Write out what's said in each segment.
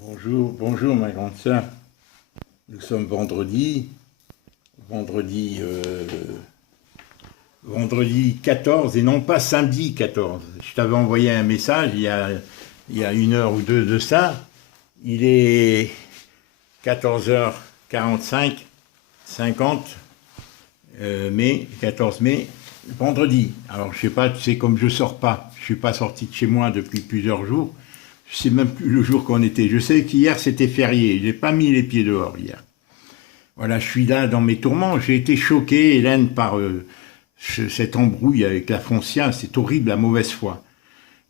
Bonjour ma grande sœur. Nous sommes vendredi, vendredi 14 et non pas samedi 14. Je t'avais envoyé un message il y a une heure ou deux de ça. Il est 14h45, 50 mai, 14 mai, vendredi. Alors je sais pas, tu sais comme je sors pas, je suis pas sorti de chez moi depuis plusieurs jours. Je sais même plus le jour qu'on était. Je sais qu'hier c'était férié. J'ai pas mis les pieds dehors hier. Voilà, je suis là dans mes tourments. J'ai été choqué, Hélène, par cette embrouille avec la Foncia. C'est horrible, la mauvaise foi.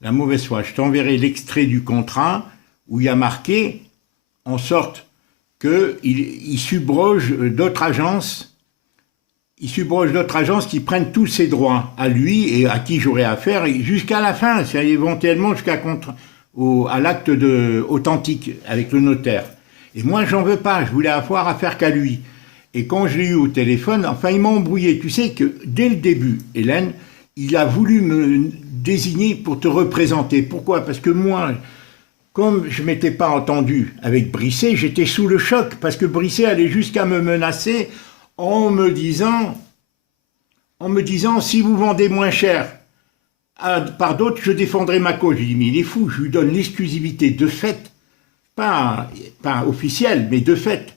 La mauvaise foi. Je t'enverrai l'extrait du contrat où il y a marqué, en sorte qu'il subroge d'autres agences. Il subroge d'autres agences qui prennent tous ses droits à lui et à qui j'aurai affaire jusqu'à la fin, c'est éventuellement à l'acte authentique avec le notaire. Et moi, j'en veux pas, je voulais avoir affaire qu'à lui. Et quand je l'ai eu au téléphone, enfin, il m'a embrouillé. Tu sais que dès le début, Hélène, il a voulu me désigner pour te représenter. Pourquoi? Parce que moi, comme je ne m'étais pas entendu avec Brisset, j'étais sous le choc, parce que Brisset allait jusqu'à me menacer en me disant, si vous vendez moins cher par d'autres, je défendrai ma cause. J'ai dit, mais il est fou, je lui donne l'exclusivité de fait, pas officielle, mais de fait.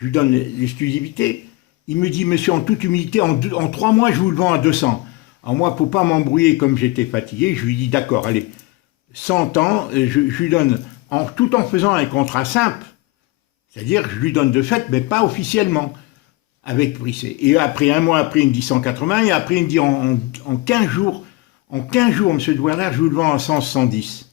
Je lui donne l'exclusivité. Il me dit, monsieur, en toute humilité, en 3 mois, je vous le vends à 200. Alors moi, pour pas m'embrouiller comme j'étais fatigué, je lui dis, d'accord, allez, 100 ans, je lui donne, tout en faisant un contrat simple, c'est-à-dire que je lui donne de fait, mais pas officiellement, avec Brisset. Et après, un mois après, il me dit 180, et après, il me dit en 15 jours, monsieur Douarnard, je vous le vends à 100, 110.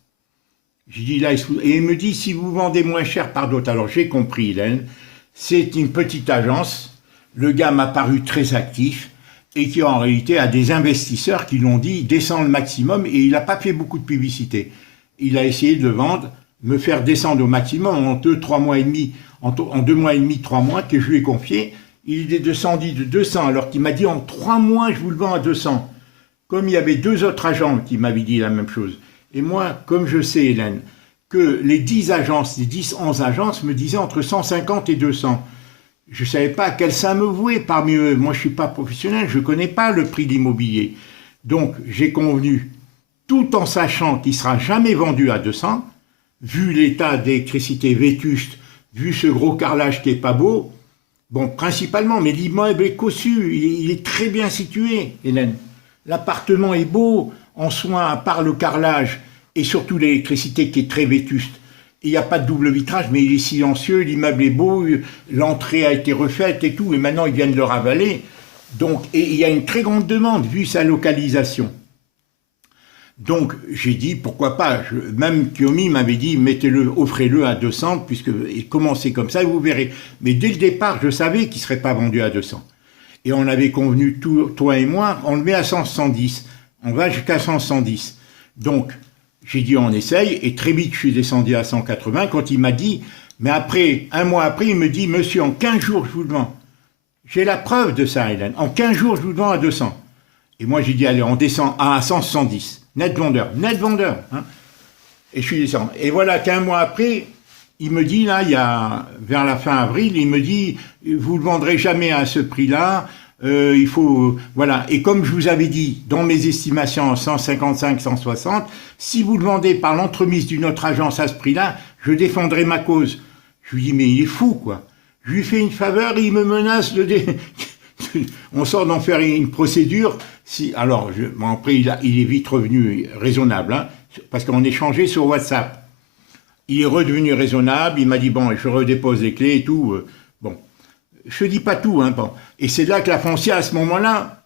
J'ai dit là, et il me dit, si vous vendez moins cher par d'autres, alors j'ai compris, Hélène, c'est une petite agence, le gars m'a paru très actif, et qui en réalité a des investisseurs qui l'ont dit, descend le maximum, et il n'a pas fait beaucoup de publicité. Il a essayé de le vendre, me faire descendre au maximum en 2 mois et demi, 3 mois que je lui ai confié, il est descendu de 200, alors qu'il m'a dit en 3 mois, je vous le vends à 200. Comme il y avait 2 autres agents qui m'avaient dit la même chose. Et moi, comme je sais, Hélène, que les 11 agences me disaient entre 150 et 200. Je ne savais pas à quel sein me vouer parmi eux. Moi, je ne suis pas professionnel, je ne connais pas le prix de l'immobilier. Donc, j'ai convenu, tout en sachant qu'il ne sera jamais vendu à 200, vu l'état d'électricité vétuste, vu ce gros carrelage qui n'est pas beau, bon, principalement, mais l'immeuble est cossu, il est très bien situé, Hélène. L'appartement est beau, en soin, à part le carrelage, et surtout l'électricité qui est très vétuste. Il n'y a pas de double vitrage, mais il est silencieux, l'immeuble est beau, l'entrée a été refaite et tout, et maintenant ils viennent le ravaler. Donc, et il y a une très grande demande, vu sa localisation. Donc, j'ai dit, pourquoi pas, même Kiomi m'avait dit, mettez-le, offrez-le à 200, puisque, et commencez comme ça, et vous verrez. Mais dès le départ, je savais qu'il ne serait pas vendu à 200. Et on avait convenu, toi et moi, on le met à 100, 110. On va jusqu'à 100, 110. Donc, j'ai dit on essaye, et très vite je suis descendu à 180 quand il m'a dit, mais après, un mois après, il me dit, monsieur, en 15 jours je vous le vends. J'ai la preuve de ça, Hélène. En 15 jours je vous le vends à 200. Et moi j'ai dit, allez, on descend à 100, 110. Net vendeur. Hein. Et je suis descendu. Et voilà qu'un mois après, il me dit, là, vers la fin avril, il me dit, vous ne le vendrez jamais à ce prix-là, il faut, voilà. Et comme je vous avais dit, dans mes estimations, 155, 160, si vous le vendez par l'entremise d'une autre agence à ce prix-là, je défendrai ma cause. Je lui dis, mais il est fou, quoi. Je lui fais une faveur et il me menace de... On sort d'en faire une procédure. Alors, bon, après, il est vite revenu raisonnable, hein, parce qu'on échangeait sur WhatsApp. Il est redevenu raisonnable, il m'a dit, bon, je redépose les clés et tout. Bon, je ne dis pas tout, hein, bon. Et c'est là que la Foncia, à ce moment-là,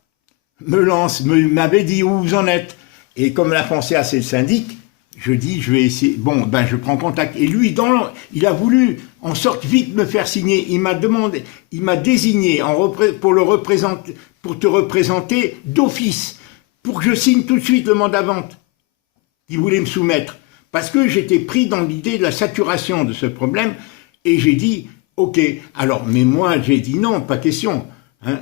m'avait dit où vous en êtes. Et comme la Foncia, c'est le syndic, je dis, je vais essayer, bon, ben, je prends contact. Et lui, il a voulu, en sorte, vite me faire signer. Il m'a désigné pour te représenter d'office, pour que je signe tout de suite le mandat de vente qu'il voulait me soumettre. Parce que j'étais pris dans l'idée de la saturation de ce problème, et j'ai dit, ok, alors, mais moi, j'ai dit non, pas question. Hein,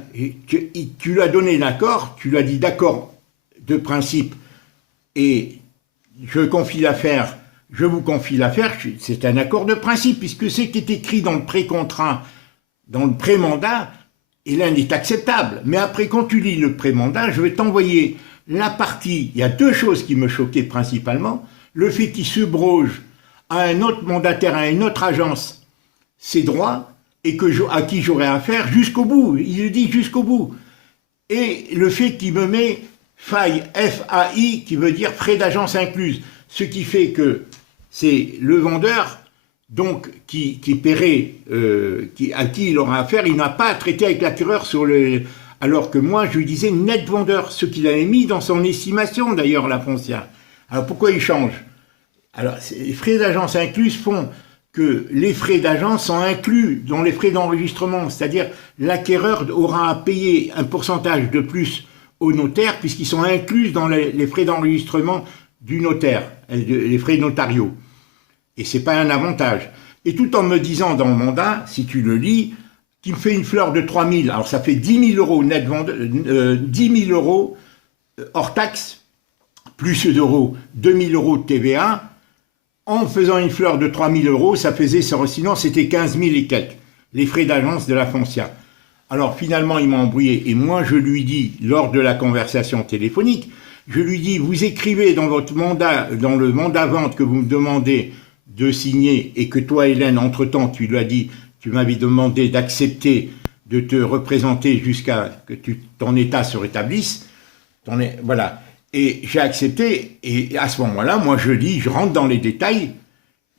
tu lui as donné l'accord, tu lui as dit d'accord de principe, et je confie l'affaire je vous confie l'affaire, c'est un accord de principe, puisque ce qui est écrit dans le pré-contrat, dans le pré-mandat, Hélène est acceptable. Mais après, quand tu lis le pré-mandat, je vais t'envoyer la partie. Il y a deux choses qui me choquaient principalement. Le fait qu'il subroge à un autre mandataire, à une autre agence, ses droits, et à qui j'aurai affaire jusqu'au bout. Il le dit jusqu'au bout. Et le fait qu'il me met FAI, F-A-I, qui veut dire frais d'agence incluse. Ce qui fait que c'est le vendeur donc qui paierait, à qui il aura affaire, il n'a pas à traiter avec l'acquéreur alors que moi je lui disais net vendeur, ce qu'il avait mis dans son estimation d'ailleurs la foncière. Alors pourquoi il change? Alors les frais d'agence inclus font que les frais d'agence sont inclus dans les frais d'enregistrement, c'est-à-dire l'acquéreur aura à payer un pourcentage de plus au notaire puisqu'ils sont inclus dans les frais d'enregistrement du notaire, les frais notariaux. Et c'est pas un avantage. Et tout en me disant dans le mandat, si tu le lis, qu'il me fait une fleur de 3 000, alors ça fait 10 000 euros net 10 000 euros hors taxe, plus d'euros, 2 000 euros de TVA, en faisant une fleur de 3 000 euros, ça faisait, sinon c'était 15 000 et quelques, les frais d'agence de la foncière. Alors finalement, il m'a embrouillé, et moi je lui dis, lors de la conversation téléphonique, je lui dis, vous écrivez dans votre mandat, dans le mandat vente que vous me demandez de signer, et que toi, Hélène, entre-temps, tu lui as dit, tu m'avais demandé d'accepter de te représenter jusqu'à que ton état se rétablisse. Voilà. Et j'ai accepté, et à ce moment-là, moi je rentre dans les détails,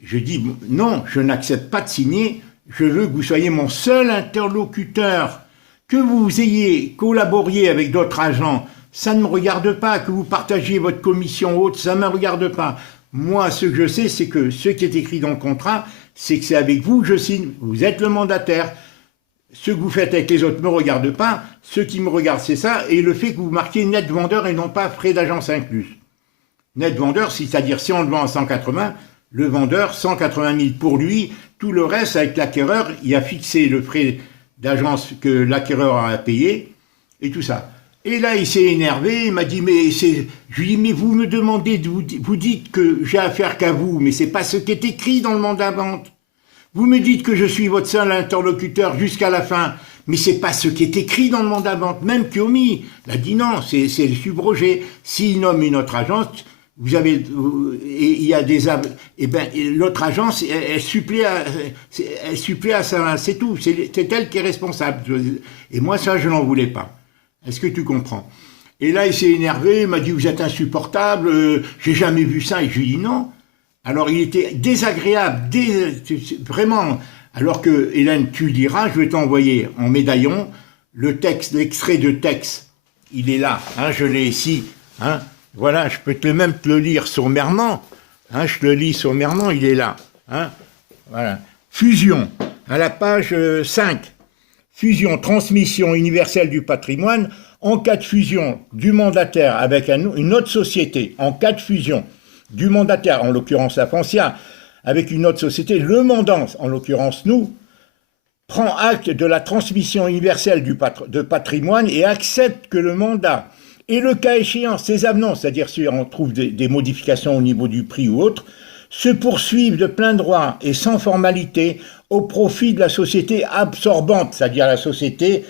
je dis, non, je n'accepte pas de signer, je veux que vous soyez mon seul interlocuteur, que vous ayez collaboré avec d'autres agents, ça ne me regarde pas, que vous partagiez votre commission haute, ça ne me regarde pas. Moi, ce que je sais, c'est que ce qui est écrit dans le contrat, c'est que c'est avec vous que je signe, vous êtes le mandataire. Ce que vous faites avec les autres ne me regarde pas, ce qui me regarde c'est ça, et le fait que vous marquiez net vendeur et non pas frais d'agence inclus. Net vendeur, c'est-à-dire si on le vend à 180, le vendeur, 180 000 pour lui, tout le reste avec l'acquéreur, il a fixé le frais d'agence que l'acquéreur a payé, et tout ça. Et là, il s'est énervé, il m'a dit, je lui dis, mais vous me demandez, vous dites que j'ai affaire qu'à vous, mais c'est pas ce qui est écrit dans le mandat vente. Vous me dites que je suis votre seul interlocuteur jusqu'à la fin, mais c'est pas ce qui est écrit dans le mandat vente. Même Kiomi l'a dit non, c'est le subrogé. S'il nomme une autre agence, vous avez, et il y a des, et ben l'autre agence, elle supplée à ça, c'est tout. C'est elle qui est responsable. Et moi ça, je n'en voulais pas. Est-ce que tu comprends? Et là, il s'est énervé, il m'a dit vous êtes insupportable, j'ai jamais vu ça. Et je lui ai dit non. Alors il était désagréable, vraiment. Alors que, Hélène, tu le diras, je vais t'envoyer en médaillon le texte, l'extrait de texte. Il est là, hein, je l'ai ici. Hein, voilà, je peux même te le lire sommairement. Hein, je te le lis sommairement, il est là. Hein, voilà. Fusion, à la page 5. Fusion, transmission universelle du patrimoine en cas de fusion du mandataire avec une autre société, en cas de fusion du mandataire, en l'occurrence la foncière, avec une autre société, le mandant, en l'occurrence nous, prend acte de la transmission universelle de patrimoine et accepte que le mandat et le cas échéant, ces avenants, c'est-à-dire si on trouve des modifications au niveau du prix ou autre, se poursuivent de plein droit et sans formalité au profit de la société absorbante, c'est-à-dire la société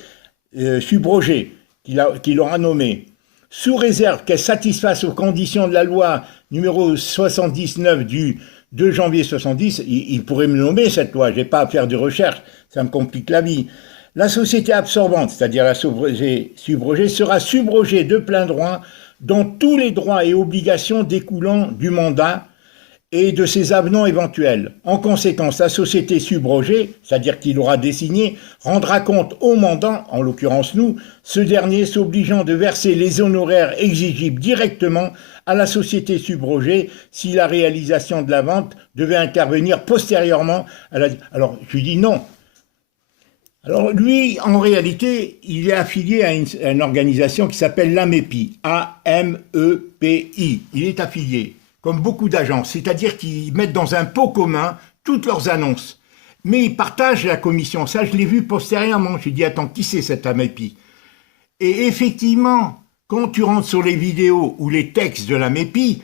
subrogée qu'il aura nommée, sous réserve qu'elle satisfasse aux conditions de la loi numéro 79 du 2 janvier 70, il pourrait me nommer cette loi, je n'ai pas à faire de recherche, ça me complique la vie. La société absorbante, c'est-à-dire la subrogée, sera subrogée de plein droit dans tous les droits et obligations découlant du mandat et de ses avenants éventuels. En conséquence, la société subrogée, c'est-à-dire qu'il aura désigné, rendra compte au mandant, en l'occurrence nous, ce dernier s'obligeant de verser les honoraires exigibles directement à la société subrogée si la réalisation de la vente devait intervenir postérieurement à la... Alors, je lui dis non. Alors, lui, en réalité, il est affilié à une organisation qui s'appelle l'AMEPI, A-M-E-P-I. Il est affilié, comme beaucoup d'agences, c'est-à-dire qu'ils mettent dans un pot commun toutes leurs annonces. Mais ils partagent la commission. Ça, je l'ai vu postérieurement. J'ai dit, attends, qui c'est cet AMEPI? Et effectivement, quand tu rentres sur les vidéos ou les textes de l'AMEPI,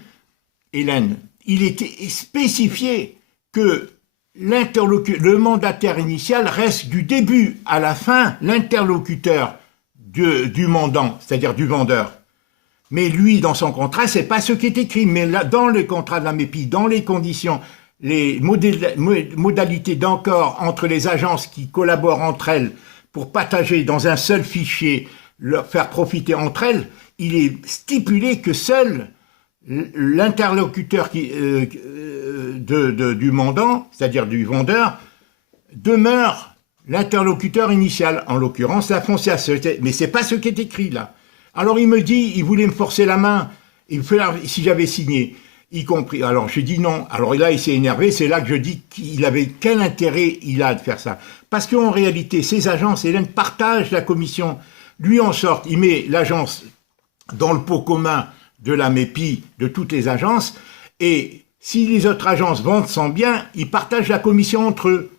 Hélène, il était spécifié que le mandataire initial reste du début à la fin l'interlocuteur du mandant, c'est-à-dire du vendeur. Mais lui, dans son contrat, c'est pas ce qui est écrit. Mais là, dans le contrat de la MEPI, dans les conditions, les modalités d'accord entre les agences qui collaborent entre elles pour partager dans un seul fichier, leur faire profiter entre elles, il est stipulé que seul l'interlocuteur du mandant, c'est-à-dire du vendeur, demeure l'interlocuteur initial, en l'occurrence la Foncia. Mais c'est pas ce qui est écrit là. Alors il me dit, il voulait me forcer la main, si j'avais signé, y compris. Alors je dis non. Alors là il s'est énervé, c'est là que je dis quel intérêt il a de faire ça. Parce qu'en réalité, ces agences, Hélène, partagent la commission. Lui en sorte, il met l'agence dans le pot commun de la MEPI, de toutes les agences, et si les autres agences vendent sans bien, ils partagent la commission entre eux.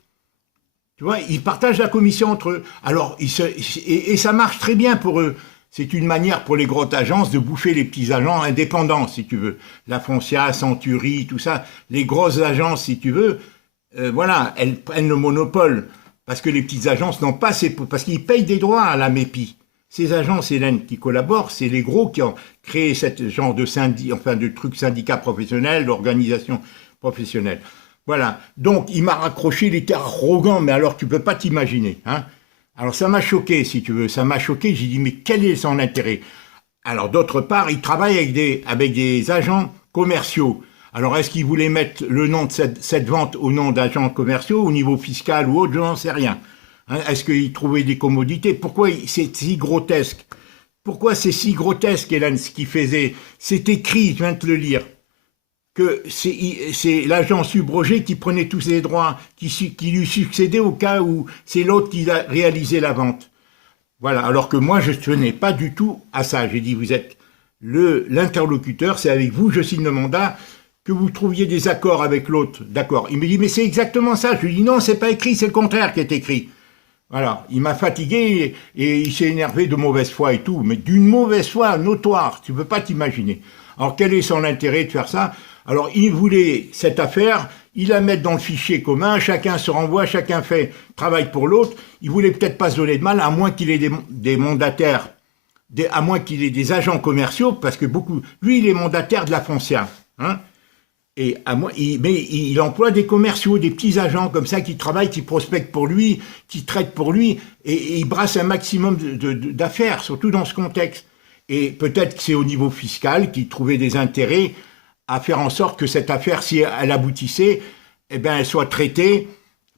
Tu vois, ils partagent la commission entre eux. Alors, et ça marche très bien pour eux. C'est une manière pour les grosses agences de bouffer les petits agents indépendants, si tu veux. La Foncia, Century, tout ça. Les grosses agences, si tu veux, voilà, elles prennent le monopole. Parce que les petites agences n'ont pas parce qu'ils payent des droits à la MEPI. Ces agences, Hélène, qui collaborent, c'est les gros qui ont créé ce genre de syndicats professionnels, d'organisations professionnelles. Voilà. Donc, il m'a raccroché, il était arrogant, mais alors tu peux pas t'imaginer, hein. Alors, ça m'a choqué, si tu veux. Ça m'a choqué. J'ai dit, mais quel est son intérêt? Alors, d'autre part, il travaille avec des agents commerciaux. Alors, est-ce qu'il voulait mettre le nom de cette vente au nom d'agents commerciaux, au niveau fiscal ou autre? Je n'en sais rien. Hein, est-ce qu'il trouvait des commodités? Pourquoi c'est si grotesque? Pourquoi c'est si grotesque, Hélène, ce qu'il faisait? C'est écrit, je viens de te le lire, que c'est l'agent subrogé qui prenait tous ses droits, qui lui succédait au cas où c'est l'autre qui a réalisé la vente. Voilà, alors que moi, je ne tenais pas du tout à ça. J'ai dit, vous êtes l'interlocuteur, c'est avec vous, je signe le mandat, que vous trouviez des accords avec l'autre. D'accord. Il me dit, mais c'est exactement ça. Je lui dis, non, c'est pas écrit, c'est le contraire qui est écrit. Voilà, il m'a fatigué et il s'est énervé de mauvaise foi et tout, mais d'une mauvaise foi notoire, tu ne peux pas t'imaginer. Alors quel est son intérêt de faire ça? Alors il voulait cette affaire, il la met dans le fichier commun, chacun se renvoie, chacun travaille pour l'autre, il voulait peut-être pas se donner de mal, à moins qu'il ait des mandataires, à moins qu'il ait des agents commerciaux, parce que lui il est mandataire de la Foncia, hein. Et mais il emploie des commerciaux, des petits agents comme ça qui travaillent, qui prospectent pour lui, qui traitent pour lui, et il brasse un maximum d'affaires, surtout dans ce contexte. Et peut-être que c'est au niveau fiscal qu'il trouvait des intérêts à faire en sorte que cette affaire, si elle aboutissait, eh ben, elle soit traitée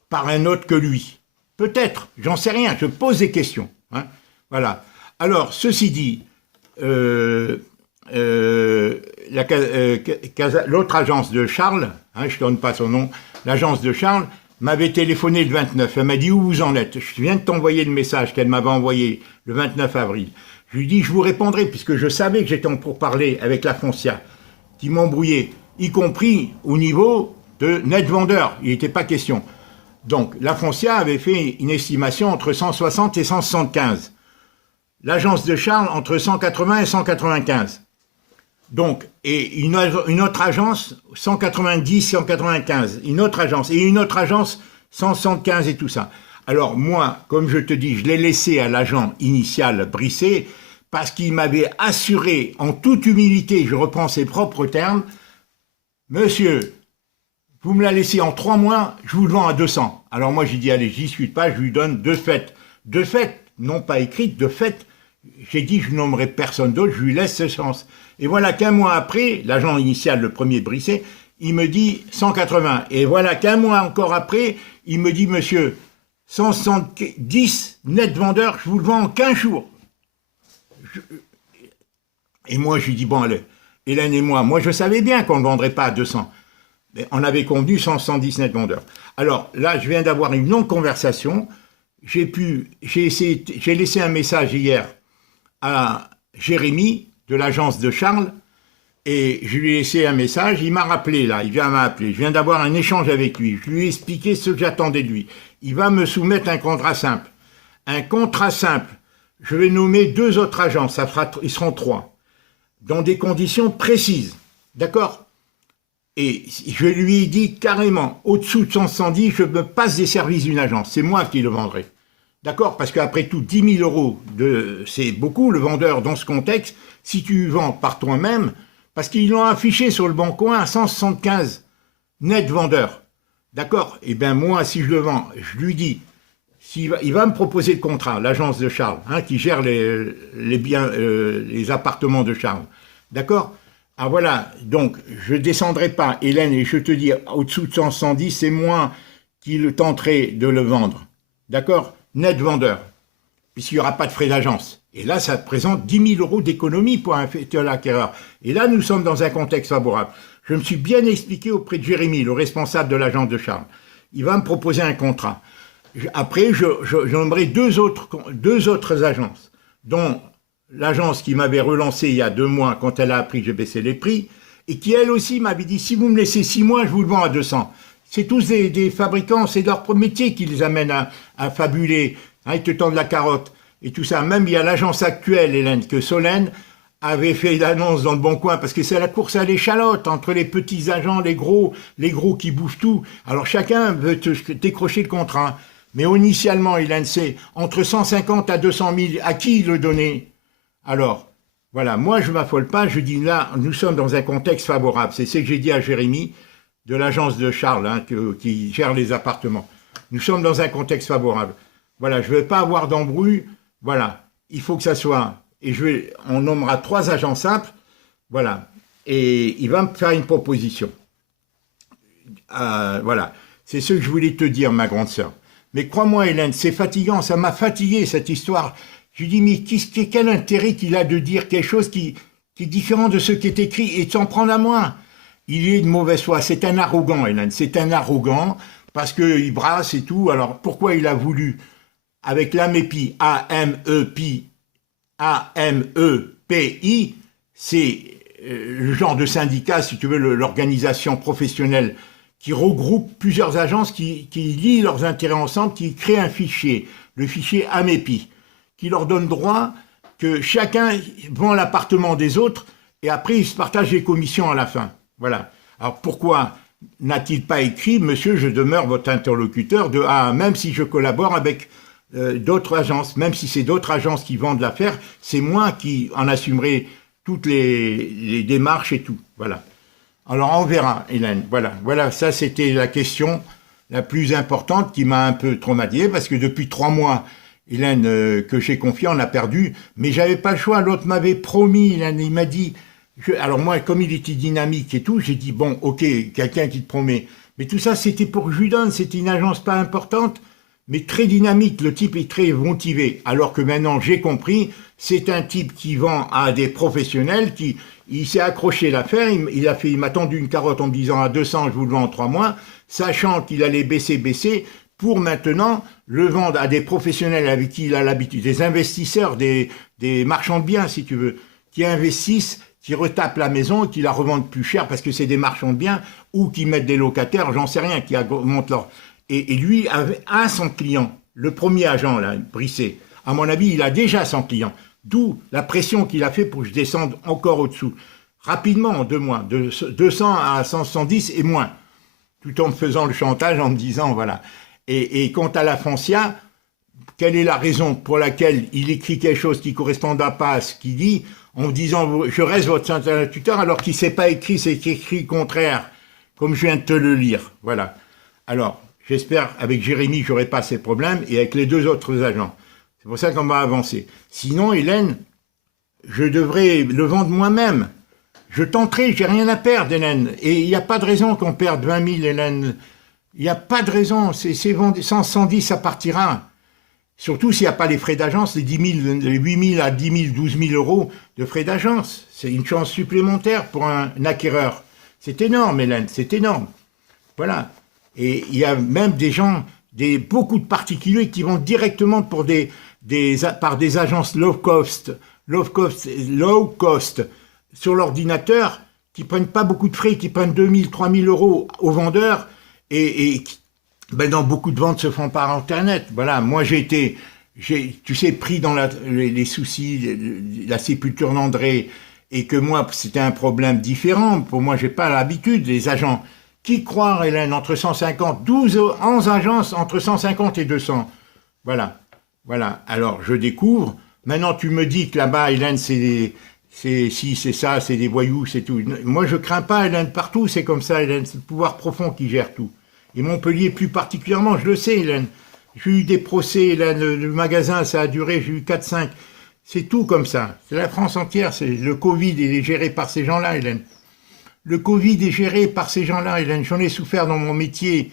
par un autre que lui. Peut-être, j'en sais rien, je pose des questions, hein. Voilà. Alors, ceci dit, l'autre agence de Charles, hein, je ne donne pas son nom, l'agence de Charles m'avait téléphoné le 29. Elle m'a dit où vous en êtes. Je viens de t'envoyer le message qu'elle m'avait envoyé le 29 avril. Je lui dis je vous répondrai puisque je savais que j'étais en pourparlers avec la Foncia qui m'embrouillait, y compris au niveau de net vendeur. Il n'était pas question. Donc la Foncia avait fait une estimation entre 160 et 175. L'agence de Charles entre 180 et 195. Donc, et une autre agence, 190, 195, une autre agence, et une autre agence, 175 et tout ça. Alors moi, comme je te dis, je l'ai laissé à l'agent initial Brisset, parce qu'il m'avait assuré, en toute humilité, je reprends ses propres termes, « Monsieur, vous me la laissez en 3 mois, je vous le vends à 200. » Alors moi, j'ai dit, allez, j'y suis pas, je lui donne de fait. De fait, non pas écrite, de fait, j'ai dit, je nommerai personne d'autre, je lui laisse ce chance. Et voilà qu'un mois après, l'agent initial, le premier Brisset, il me dit 180. Et voilà qu'un mois encore après, il me dit, monsieur, 170 net vendeurs, je vous le vends en 15 jours. Et moi, je lui dis, bon, allez, Hélène et moi je savais bien qu'on ne vendrait pas à 200. Mais on avait convenu 110 net vendeurs. Alors là, je viens d'avoir une longue conversation. J'ai laissé un message hier à Jérémy, de l'agence de Charles, et je lui ai laissé un message, il m'a rappelé là, il vient m'appeler, je viens d'avoir un échange avec lui, je lui ai expliqué ce que j'attendais de lui. Il va me soumettre un contrat simple. Un contrat simple, je vais nommer 2 autres agences, ils seront 3, dans des conditions précises, d'accord? Et je lui ai dit carrément, au-dessous de 110, je me passe des services d'une agence. C'est moi qui le vendrai. D'accord? Parce qu'après tout, 10 000 euros, c'est beaucoup, le vendeur, dans ce contexte. Si tu vends par toi-même, parce qu'ils l'ont affiché sur le Bon Coin à 175 net vendeur. D'accord? Eh bien, moi, si je le vends, je lui dis, il va me proposer le contrat, l'agence de Charles, hein, qui gère les biens, les appartements de Charles. D'accord? Ah voilà, donc je ne descendrai pas, Hélène, et je te dis, au-dessous de 110, c'est moi qui le tenterai de le vendre. D'accord? Net vendeur, puisqu'il n'y aura pas de frais d'agence. Et là, ça présente 10 000 euros d'économie pour un futur acquéreur. Et là, nous sommes dans un contexte favorable. Je me suis bien expliqué auprès de Jérémy, le responsable de l'agence de Charles. Il va me proposer un contrat. Après, j'aimerais deux autres agences, dont l'agence qui m'avait relancé il y a 2 mois quand elle a appris que j'ai baissé les prix, et qui elle aussi m'avait dit, si vous me laissez 6 mois, je vous le vends à 200. C'est tous des fabricants, c'est leur métier qui les amène à fabuler, hein, ils te tendent la carotte et tout ça. Même il y a l'agence actuelle, Hélène, que Solène avait fait l'annonce dans le Bon Coin, parce que c'est la course à l'échalote entre les petits agents, les gros qui bouffent tout. Alors chacun veut te décrocher le contrat. Mais initialement, Hélène, c'est entre 150 à 200 000, à qui le donner? Alors, voilà, moi je ne m'affole pas, je dis là, nous sommes dans un contexte favorable. C'est ce que j'ai dit à Jérémy, de l'agence de Charles, hein, qui gère les appartements. Nous sommes dans un contexte favorable. Voilà, je ne veux pas avoir d'embrouille, voilà, il faut que ça soit... Et on nommera 3 agents simples, voilà, et il va me faire une proposition. Voilà, c'est ce que je voulais te dire, ma grande sœur. Mais crois-moi, Hélène, c'est fatigant, ça m'a fatigué cette histoire. Je lui dis, mais quel intérêt qu'il a de dire quelque chose qui est différent de ce qui est écrit et de s'en prendre à moi? Il est de mauvaise foi, c'est un arrogant, Hélène, c'est un arrogant, parce qu'il brasse et tout. Alors pourquoi il a voulu, avec l'AMEPI, A-M-E-P-I, c'est le genre de syndicat, si tu veux, l'organisation professionnelle qui regroupe plusieurs agences qui lient leurs intérêts ensemble, qui crée un fichier, le fichier AMEPI, qui leur donne droit que chacun vend l'appartement des autres et après ils se partagent les commissions à la fin. Voilà. Alors pourquoi n'a-t-il pas écrit « Monsieur, je demeure votre interlocuteur de A à même si je collabore avec d'autres agences, même si c'est d'autres agences qui vendent l'affaire, c'est moi qui en assumerai toutes les démarches et tout. » Voilà. Alors on verra, Hélène. Voilà, ça c'était la question la plus importante qui m'a un peu traumatisé parce que depuis 3 mois, Hélène, que j'ai confié, on a perdu, mais j'avais pas le choix. L'autre m'avait promis, Hélène, il m'a dit. Alors moi, comme il était dynamique et tout, j'ai dit bon, ok, quelqu'un qui te promet. Mais tout ça, c'était pour que je lui donne. C'était une agence pas importante, mais très dynamique. Le type est très motivé. Alors que maintenant, j'ai compris, c'est un type qui vend à des professionnels il s'est accroché l'affaire, il m'a tendu une carotte en me disant à 200, je vous le vends en 3 mois, sachant qu'il allait baisser, pour maintenant le vendre à des professionnels avec qui il a l'habitude, des investisseurs, des marchands de biens, si tu veux, qui investissent, qui retapent la maison et qui la revendent plus cher parce que c'est des marchands de biens ou qui mettent des locataires, j'en sais rien, qui augmentent leur... Et lui avait 100 clients, le premier agent, là, Brisset. À mon avis, il a déjà 100 clients. D'où la pression qu'il a fait pour que je descende encore au-dessous. Rapidement, en 2 mois, de 200 à 110 et moins. Tout en me faisant le chantage, en me disant, voilà. Et quant à la Foncia, quelle est la raison pour laquelle il écrit quelque chose qui ne correspondra pas à ce qu'il dit, en me disant, je reste votre interlocuteur, alors qu'il ne s'est pas écrit, c'est écrit le contraire, comme je viens de te le lire. Voilà. Alors, j'espère, avec Jérémy, je n'aurai pas ces problèmes, et avec les 2 autres agents. C'est pour ça qu'on va avancer. Sinon, Hélène, je devrais le vendre moi-même. Je tenterai, j'ai rien à perdre, Hélène. Et il n'y a pas de raison qu'on perde 20 000, Hélène. Il n'y a pas de raison. C'est vendu, 110, ça partira. Surtout s'il n'y a pas les frais d'agence, les 8 000 à 10 000, 12 000 euros de frais d'agence. C'est une chance supplémentaire pour un acquéreur. C'est énorme, Hélène, c'est énorme. Voilà. Et il y a même des gens, beaucoup de particuliers qui vont directement par des agences low cost sur l'ordinateur, qui prennent pas beaucoup de frais, qui prennent 2 000, 3 000 euros aux vendeurs et dans beaucoup de ventes se font par Internet. Voilà, moi j'ai été, tu sais, pris dans les soucis, la sépulture d'André et que moi, c'était un problème différent. Pour moi, j'ai pas l'habitude, les agents. Qui croire, Hélène, entre 150, 12, 11 agences entre 150 et 200. Voilà. Voilà. Alors, je découvre. Maintenant, tu me dis que là-bas, Hélène, si, c'est ça, c'est des voyous, c'est tout. Moi, je crains pas, Hélène, partout, c'est comme ça, Hélène. C'est le pouvoir profond qui gère tout. Et Montpellier, plus particulièrement, je le sais, Hélène. J'ai eu des procès, Hélène, le magasin, ça a duré, j'ai eu 4-5. C'est tout comme ça. C'est la France entière. Le Covid, il est géré par ces gens-là, Hélène. Le Covid est géré par ces gens-là, Hélène. J'en ai souffert dans mon métier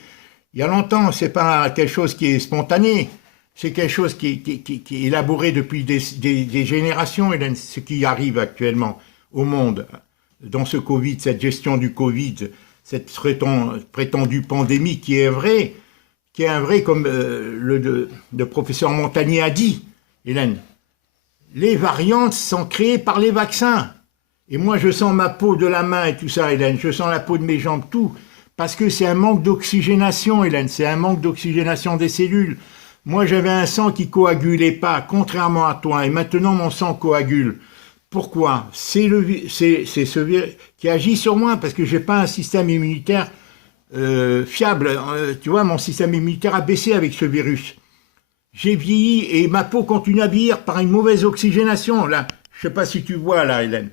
il y a longtemps. C'est pas quelque chose qui est spontané. C'est quelque chose qui est élaboré depuis des générations, Hélène. Ce qui arrive actuellement au monde dans ce Covid, cette gestion du Covid, cette prétendue pandémie qui est vraie, comme le professeur Montagnier a dit, Hélène. Les variantes sont créées par les vaccins. Et moi, je sens ma peau de la main et tout ça, Hélène. Je sens la peau de mes jambes, tout. Parce que c'est un manque d'oxygénation, Hélène. C'est un manque d'oxygénation des cellules. Moi, j'avais un sang qui coagulait pas, contrairement à toi. Et maintenant, mon sang coagule. Pourquoi? C'est ce virus qui agit sur moi, parce que j'ai pas un système immunitaire fiable. Tu vois, mon système immunitaire a baissé avec ce virus. J'ai vieilli et ma peau continue à vieillir par une mauvaise oxygénation. Là, je sais pas si tu vois là, Hélène.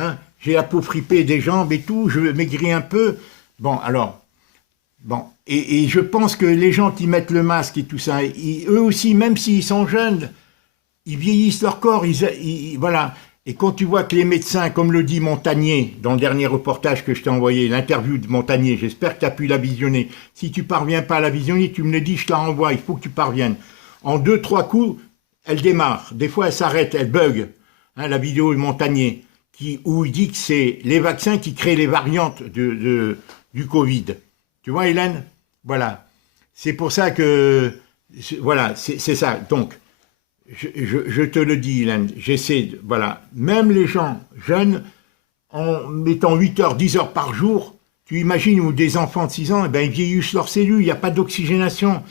Hein, j'ai la peau fripée des jambes et tout, je maigris un peu. Bon, alors, bon, et je pense que les gens qui mettent le masque et tout ça, eux aussi, même s'ils sont jeunes, ils vieillissent leur corps. Voilà. Et quand tu vois que les médecins, comme le dit Montagnier dans le dernier reportage que je t'ai envoyé, l'interview de Montagnier, j'espère que tu as pu la visionner. Si tu parviens pas à la visionner, tu me le dis, je te la renvoie. Il faut que tu parviennes. En 2-3 coups, elle démarre. Des fois, elle s'arrête, elle bug. Hein, la vidéo de Montagnier, où il dit que c'est les vaccins qui créent les variantes du Covid. Tu vois, Hélène? Voilà. C'est pour ça que... Voilà, c'est ça. Donc, je te le dis, Hélène, j'essaie... Voilà. Même les gens jeunes, en mettant 8 heures, 10 heures par jour, tu imagines, ou des enfants de 6 ans, eh ben, ils vieillissent leurs cellules, il n'y a pas d'oxygénation.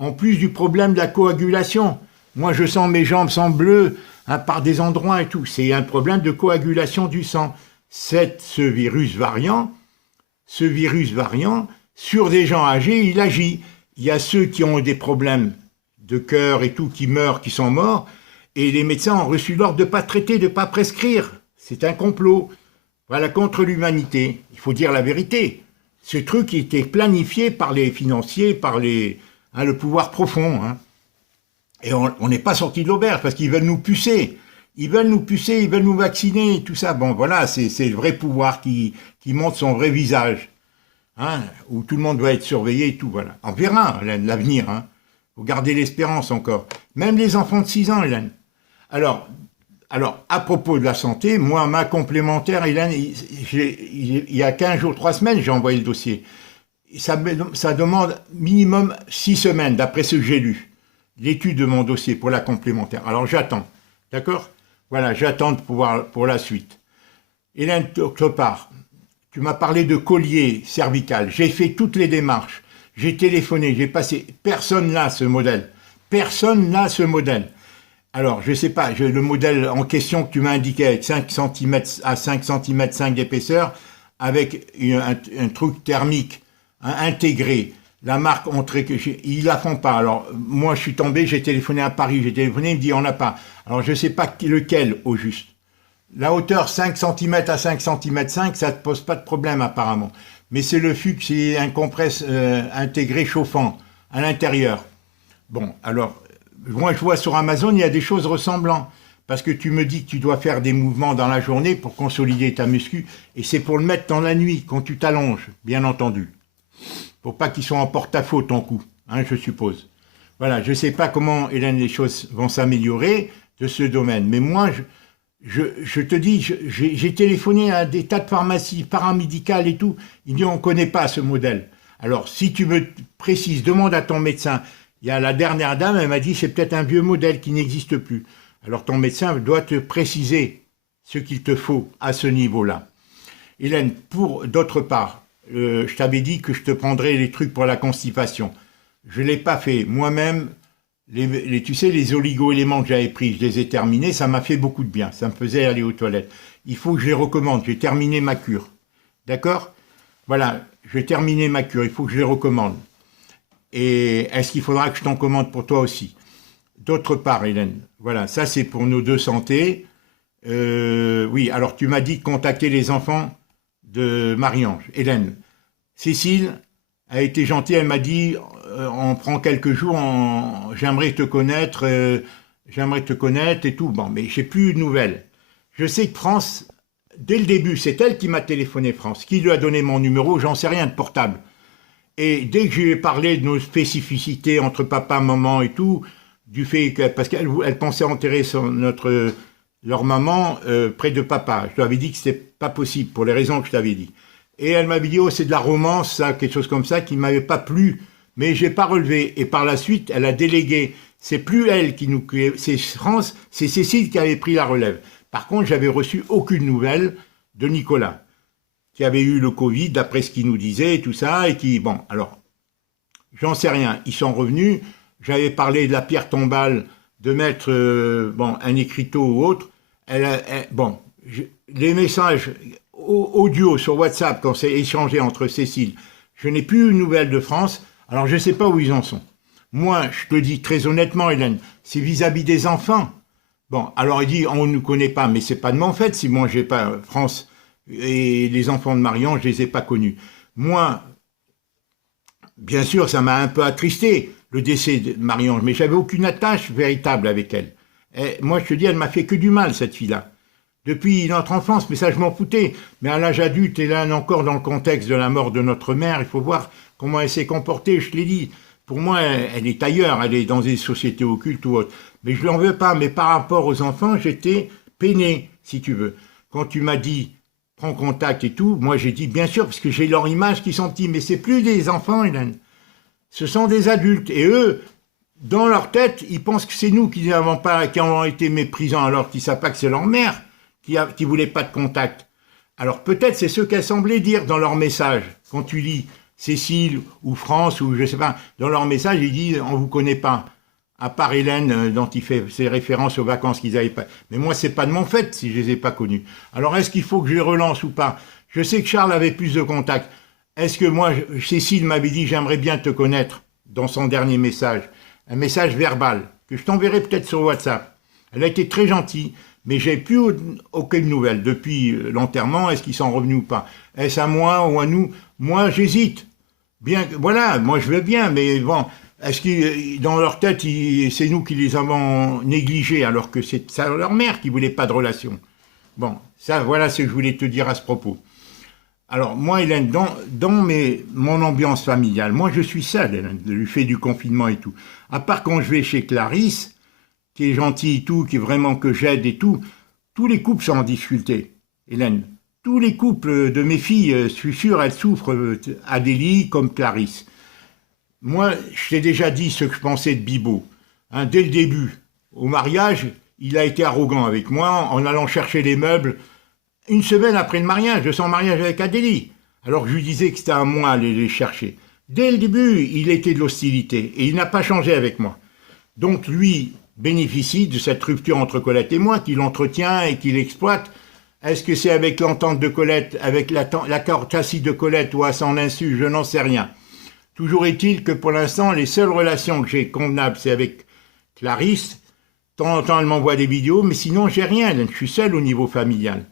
En plus du problème de la coagulation. Moi, je sens mes jambes sont bleues hein, par des endroits et tout. C'est un problème de coagulation du sang. Ce virus variant, sur des gens âgés, il agit. Il y a ceux qui ont des problèmes de cœur et tout, qui meurent, qui sont morts, et les médecins ont reçu l'ordre de ne pas traiter, de ne pas prescrire. C'est un complot. Voilà, contre l'humanité. Il faut dire la vérité. Ce truc était planifié par les financiers, par le pouvoir profond. Hein. Et on n'est pas sorti de l'auberge parce qu'ils veulent nous pucer. Ils veulent nous vacciner, tout ça. Bon, voilà, c'est le vrai pouvoir qui montre son vrai visage. Hein, où tout le monde doit être surveillé et tout, voilà. On verra l'avenir. Hein. Faut garder l'espérance encore. Même les enfants de 6 ans, Hélène. Alors, à propos de la santé, moi, ma complémentaire, Hélène, il y a 15 jours, 3 semaines, j'ai envoyé le dossier. Ça demande minimum 6 semaines, d'après ce que j'ai lu, l'étude de mon dossier pour la complémentaire. Alors j'attends, d'accord? Voilà, j'attends de pouvoir pour la suite. Hélène, d'autre part, tu m'as parlé de collier cervical. J'ai fait toutes les démarches. J'ai téléphoné, j'ai passé. Personne n'a ce modèle. Personne n'a ce modèle. Alors, je ne sais pas, le modèle en question que tu m'as indiqué avec 5 cm à 5 cm 5 d'épaisseur, avec un truc thermique, hein, intégré. La marque, ils la font pas. Alors, moi, je suis tombé, j'ai téléphoné à Paris, il me dit, on n'a pas. Alors, je ne sais pas lequel, au juste. La hauteur 5 cm à 5 cm 5, ça ne te pose pas de problème, apparemment. Mais c'est le FUC, c'est un compresse intégré chauffant, à l'intérieur. Bon, alors, moi, je vois sur Amazon, il y a des choses ressemblantes. Parce que tu me dis que tu dois faire des mouvements dans la journée pour consolider ta muscu. Et c'est pour le mettre dans la nuit, quand tu t'allonges, bien entendu. Pour pas qu'ils soient en porte-à-faux, ton cou, hein, je suppose. Voilà, je ne sais pas comment, Hélène, les choses vont s'améliorer de ce domaine. Mais moi, je te dis, j'ai téléphoné à des tas de pharmacies paramédicales et tout. Ils disent, on ne connaît pas ce modèle. Alors, si tu me précises, demande à ton médecin. Il y a la dernière dame, elle m'a dit, c'est peut-être un vieux modèle qui n'existe plus. Alors, ton médecin doit te préciser ce qu'il te faut à ce niveau-là. Hélène, d'autre part, je t'avais dit que je te prendrais les trucs pour la constipation. Je ne l'ai pas fait. Moi-même, tu sais, les oligo-éléments que j'avais pris, je les ai terminés, ça m'a fait beaucoup de bien. Ça me faisait aller aux toilettes. il faut que je les recommande. J'ai terminé ma cure. D'accord? Voilà, j'ai terminé ma cure, il faut que je les recommande. Et est-ce qu'il faudra que je t'en commande pour toi aussi? D'autre part, Hélène, voilà, ça c'est pour nos deux santé. Oui, alors tu m'as dit de contacter les enfants de Marie-Ange. Hélène, Cécile a été gentille, elle m'a dit, on prend quelques jours, j'aimerais te connaître et tout. Bon, mais j'ai plus de nouvelles. Je sais que France, dès le début, c'est elle qui m'a téléphoné, France. Qui lui a donné mon numéro? J'en sais rien, de portable. Et dès que je lui ai parlé de nos spécificités entre papa, maman et tout, du fait que, parce qu'elle pensait enterrer leur maman près de papa. Je lui avais dit que c'était pas possible pour les raisons que je t'avais dit. Et elle m'avait dit, oh, c'est de la romance, ça, quelque chose comme ça, qui ne m'avait pas plu. Mais j'ai pas relevé. Et par la suite, elle a délégué. C'est plus elle qui nous... C'est France, c'est Cécile qui avait pris la relève. Par contre, j'avais reçu aucune nouvelle de Nicolas, qui avait eu le Covid, d'après ce qu'il nous disait, et tout ça, et qui... Bon, alors, j'en sais rien. Ils sont revenus. J'avais parlé de la pierre tombale, de mettre un écriteau ou autre. Les messages audio sur WhatsApp, quand c'est échangé entre Cécile, je n'ai plus une nouvelle de France. Alors, je ne sais pas où ils en sont. Moi, je te dis très honnêtement, Hélène, c'est vis-à-vis des enfants. Bon, alors il dit, on ne nous connaît pas, mais c'est pas de mon fait si moi j'ai pas France et les enfants de Marion, je les ai pas connus. Moi, bien sûr, ça m'a un peu attristé, le décès de Marion, mais j'avais aucune attache véritable avec elle. Et moi, je te dis, elle m'a fait que du mal, cette fille-là. Depuis notre enfance, mais ça, je m'en foutais. Mais à l'âge adulte, et là encore dans le contexte de la mort de notre mère, il faut voir comment elle s'est comportée, je te l'ai dit. Pour moi, elle est ailleurs, elle est dans des sociétés occultes ou autres. Mais je ne l'en veux pas, mais par rapport aux enfants, j'étais peiné, si tu veux. Quand tu m'as dit, prends contact et tout, moi j'ai dit, bien sûr, parce que j'ai leur image qui sont petits, mais c'est plus des enfants, Hélène. Ce sont des adultes. Et eux, dans leur tête, ils pensent que c'est nous qui avons été méprisants, alors qu'ils ne savent pas que c'est leur mère qui ne voulait pas de contact. Alors peut-être c'est ce qu'elle semblait dire dans leur message. Quand tu lis Cécile ou France ou je ne sais pas, dans leur message, ils disent on ne vous connaît pas. À part Hélène, dont il fait ses références aux vacances qu'ils n'avaient pas. Mais moi, c'est pas de mon fait si je les ai pas connus. Alors, est-ce qu'il faut que je les relance ou pas? Je sais que Charles avait plus de contacts. Est-ce que moi, Cécile m'avait dit j'aimerais bien te connaître dans son dernier message, un message verbal que je t'enverrai peut-être sur WhatsApp. Elle a été très gentille, mais j'ai plus aucune nouvelle depuis l'enterrement. Est-ce qu'ils sont revenus ou pas? Est-ce à moi ou à nous? Moi, j'hésite. Bien, voilà, moi je veux bien, mais bon. Est-ce que dans leur tête, c'est nous qui les avons négligés, alors que c'est leur mère qui voulait pas de relation? Bon, ça, voilà ce que je voulais te dire à ce propos. Alors, moi, Hélène, dans mon ambiance familiale, moi, je suis seule, Hélène, du fait du confinement et tout. À part quand je vais chez Clarisse, qui est gentille et tout, qui est vraiment que j'aide et tout, tous les couples sont en difficulté, Hélène. Tous les couples de mes filles, je suis sûr, elles souffrent, Adélie comme Clarisse. Moi, je t'ai déjà dit ce que je pensais de Bibo. Hein, dès le début, au mariage, il a été arrogant avec moi en allant chercher les meubles une semaine après le mariage, de son mariage avec Adélie. Alors que je lui disais que c'était à moi d'aller les chercher. Dès le début, il était de l'hostilité et il n'a pas changé avec moi. Donc lui bénéficie de cette rupture entre Colette et moi, qu'il entretient et qu'il exploite. Est-ce que c'est avec l'entente de Colette, avec l'accord tacite de Colette ou à son insu? Je n'en sais rien. Toujours est-il que pour l'instant, les seules relations que j'ai convenables, c'est avec Clarisse. De temps en temps, elle m'envoie des vidéos, mais sinon, j'ai rien. Je suis seul au niveau familial.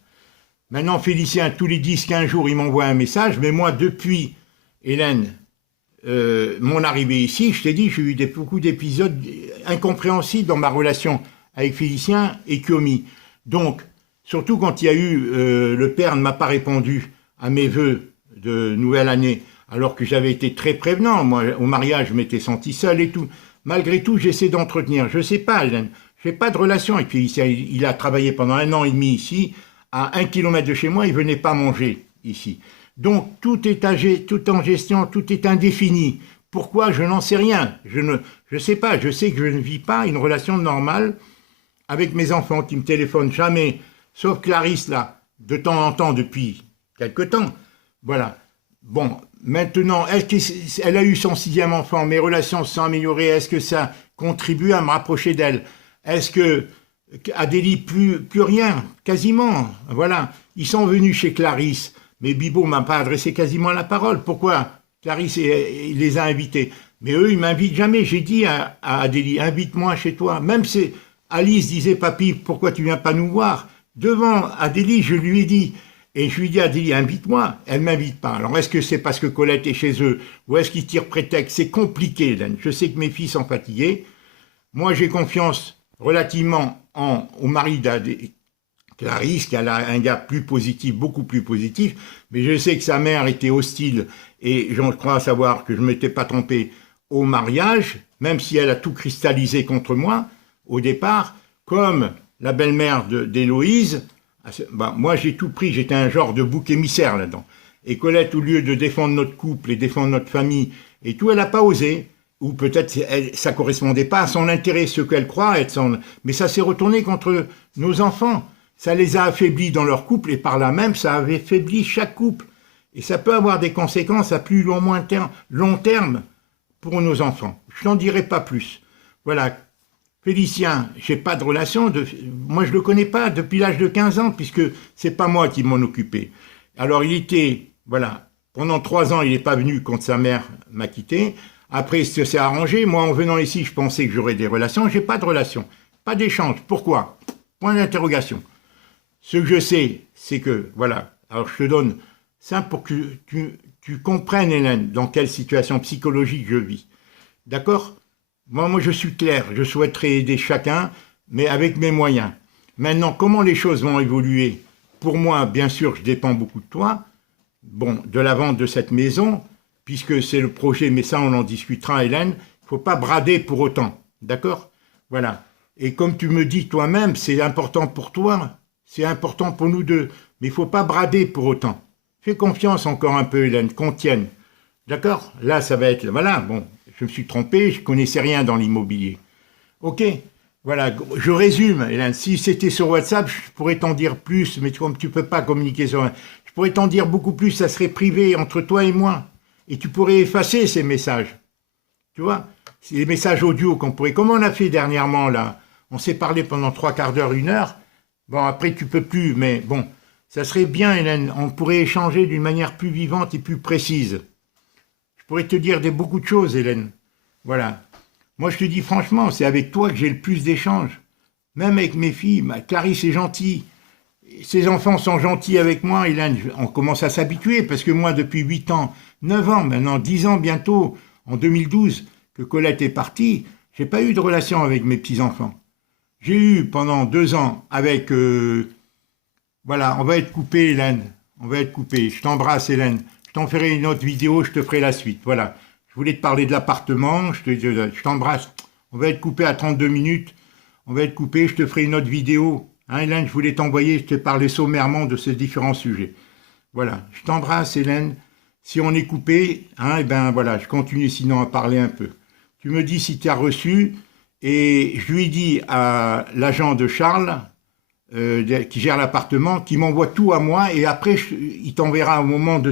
Maintenant, Félicien, tous les 10-15 jours, il m'envoie un message. Mais moi, depuis, Hélène, mon arrivée ici, je t'ai dit, j'ai eu beaucoup d'épisodes incompréhensibles dans ma relation avec Félicien et Kyomi. Donc, surtout quand il y a eu, le père ne m'a pas répondu à mes vœux de nouvelle année, alors que j'avais été très prévenant. Moi, au mariage, je m'étais senti seul et tout. Malgré tout, j'essaie d'entretenir. Je sais pas, Hélène, je n'ai pas de relation avec Félicien. Il a travaillé pendant 1 an et demi ici. À 1 kilomètre de chez moi, il venait pas manger ici. Donc, tout est en gestion, tout est indéfini. Pourquoi? Je n'en sais rien. Je sais pas. Je sais que je ne vis pas une relation normale avec mes enfants qui me téléphonent jamais, sauf Clarisse, là, de temps en temps, depuis quelque temps. Voilà. Bon, maintenant, est-ce qu'elle a eu son 6e enfant, mes relations se sont améliorées, est-ce que ça contribue à me rapprocher d'elle? Est-ce que Adélie, plus rien, quasiment. Voilà. Ils sont venus chez Clarisse, mais Bibo m'a pas adressé quasiment la parole. Pourquoi? Clarisse il les a invités. Mais eux, ils m'invitent jamais. J'ai dit à Adélie, invite-moi chez toi. Même si Alice disait, papy, pourquoi tu viens pas nous voir? Devant Adélie, je lui ai dit, et je lui ai dit, Adélie, invite-moi. Elle m'invite pas. Alors, est-ce que c'est parce que Colette est chez eux, ou est-ce qu'ils tirent prétexte? C'est compliqué, Hélène. Je sais que mes filles sont fatiguées. Moi, j'ai confiance relativement au mari d'Adélie. Clarisse, qui a un gars plus positif, beaucoup plus positif, mais je sais que sa mère était hostile, et je crois savoir que je ne m'étais pas trompé au mariage, même si elle a tout cristallisé contre moi, au départ, comme la belle-mère d'Héloïse, moi j'ai tout pris, j'étais un genre de bouc émissaire là-dedans. Et Colette, au lieu de défendre notre couple et défendre notre famille et tout, elle n'a pas osé, ou peut-être ça ne correspondait pas à son intérêt, ce qu'elle croit être son... Mais ça s'est retourné contre nos enfants. Ça les a affaiblis dans leur couple et par là même, ça avait affaibli chaque couple. Et ça peut avoir des conséquences à plus long terme pour nos enfants. Je n'en dirai pas plus. Voilà. Félicien, j'ai pas de relation. Moi, je le connais pas depuis l'âge de 15 ans, puisque c'est pas moi qui m'en occupais. Alors, il était, voilà, pendant 3 ans, il n'est pas venu quand sa mère m'a quitté. Après, ça s'est arrangé. Moi, en venant ici, je pensais que j'aurais des relations. J'ai pas de relation. Pas d'échange. Pourquoi? Point d'interrogation. Ce que je sais, c'est que, voilà, alors je te donne ça pour que tu comprennes, Hélène, dans quelle situation psychologique je vis. D'accord? Moi, je suis clair, je souhaiterais aider chacun, mais avec mes moyens. Maintenant, comment les choses vont évoluer? Pour moi, bien sûr, je dépends beaucoup de toi, bon, de la vente de cette maison, puisque c'est le projet, mais ça, on en discutera, Hélène, il ne faut pas brader pour autant, d'accord? Voilà. Et comme tu me dis toi-même, c'est important pour toi, c'est important pour nous deux, mais il ne faut pas brader pour autant. Fais confiance encore un peu, Hélène, qu'on tienne. D'accord? Là, ça va être... Voilà, bon, je me suis trompé, je ne connaissais rien dans l'immobilier. Ok? Voilà, je résume, Hélène. Si c'était sur WhatsApp, je pourrais t'en dire plus, mais comme tu ne peux pas communiquer sur... Je pourrais t'en dire beaucoup plus, ça serait privé entre toi et moi. Et tu pourrais effacer ces messages. Tu vois? C'est les messages audio qu'on pourrait... Comme on a fait dernièrement, là. On s'est parlé pendant 3/4 d'heure, 1 heure. Bon, après, tu peux plus, mais bon, ça serait bien, Hélène. On pourrait échanger d'une manière plus vivante et plus précise. Je pourrais te dire beaucoup de choses, Hélène. Voilà. Moi, je te dis franchement, c'est avec toi que j'ai le plus d'échanges. Même avec mes filles. Clarisse est gentille. Ses enfants sont gentils avec moi, Hélène. On commence à s'habituer, parce que moi, depuis 8 ans, 9 ans, maintenant 10 ans bientôt, en 2012, que Colette est partie, j'ai pas eu de relation avec mes petits-enfants. J'ai eu pendant 2 ans avec... voilà, on va être coupé, Hélène. On va être coupé. Je t'embrasse, Hélène. Je t'en ferai une autre vidéo, je te ferai la suite. Voilà. Je voulais te parler de l'appartement. Je t'embrasse. On va être coupé à 32 minutes. On va être coupé. Je te ferai une autre vidéo. Hein, Hélène, je voulais t'envoyer, je t'ai parlé sommairement de ces différents sujets. Voilà. Je t'embrasse, Hélène. Si on est coupé, hein, et ben voilà, je continue sinon à parler un peu. Tu me dis si tu as reçu. Et je lui dis à l'agent de Charles, qui gère l'appartement, qui m'envoie tout à moi, et après, il t'enverra au moment de